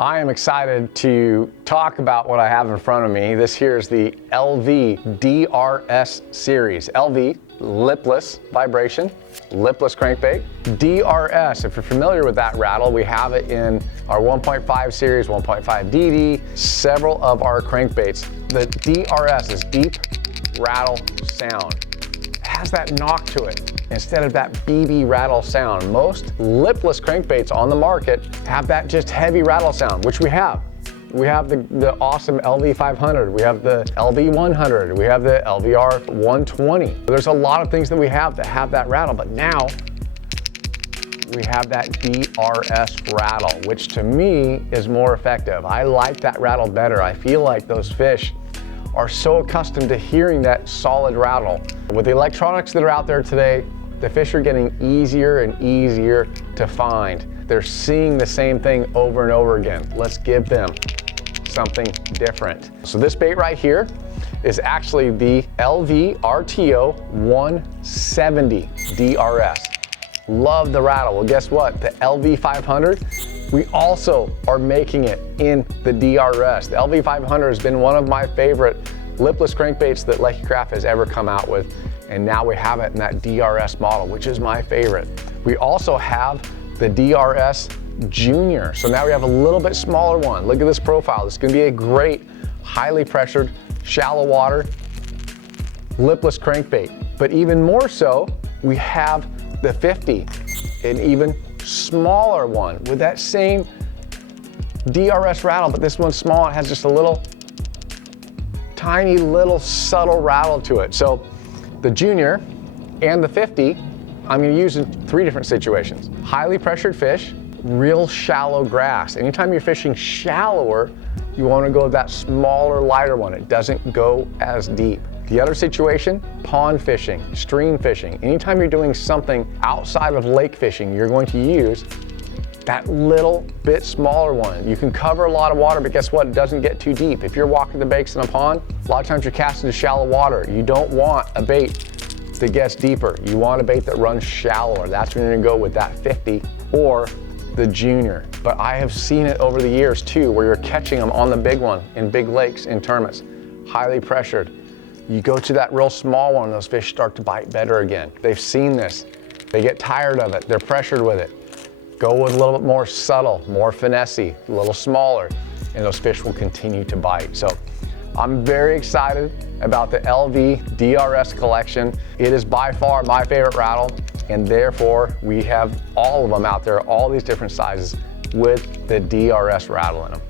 I am excited to talk about what I have in front of me. This here is the LV DRS series. LV, lipless vibration, lipless crankbait. DRS, if you're familiar with that rattle, we have it in our 1.5 series, 1.5 DD, several of our crankbaits. The DRS is deep rattle sound. It has that knock to it instead of that BB rattle sound. Most lipless crankbaits on the market have that just heavy rattle sound, which we have. We have the awesome LV 500, we have the LV 100, we have the LVR 120. There's a lot of things that we have that have that rattle, but now we have that DRS rattle, which to me is more effective. I like that rattle better. I feel like those fish are so accustomed to hearing that solid rattle. With the electronics that are out there today, the fish are getting easier and easier to find. They're seeing the same thing over and over again. Let's give them something different. So this bait right here is actually the LV RTO 170 DRS. Love the rattle. Well, guess what? The LV 500, we also are making it in the DRS. The LV 500 has been one of my favorite lipless crankbaits that Lucky Craft has ever come out with, and now we have it in that DRS model, which is my favorite. We also have the DRS Junior. So now we have a little bit smaller one. Look at this profile. This is going to be a great, highly pressured, shallow water, lipless crankbait. But even more so, we have the 50, an even smaller one with that same DRS rattle, but this one's small. It has just a little, tiny little subtle rattle to it. So the Junior and the 50, I'm going to use in 3 different situations. Highly pressured fish, real shallow grass. Anytime you're fishing shallower, you want to go with that smaller, lighter one. It doesn't go as deep. The other situation, pond fishing, stream fishing. Anytime you're doing something outside of lake fishing, you're going to use that little bit smaller one. You can cover a lot of water, but guess what? It doesn't get too deep. If you're walking the banks in a pond, a lot of times you're casting to shallow water. You don't want a bait that gets deeper. You want a bait that runs shallower. That's when you're gonna go with that 50 or the Junior. But I have seen it over the years too, where you're catching them on the big one in big lakes, in tournaments, highly pressured. You go to that real small one, those fish start to bite better again. They've seen this. They get tired of it. They're pressured with it. Go with a little bit more subtle, more finessey, a little smaller, and those fish will continue to bite. So I'm very excited about the LV DRS collection. It is by far my favorite rattle, and therefore we have all of them out there, all these different sizes with the DRS rattle in them.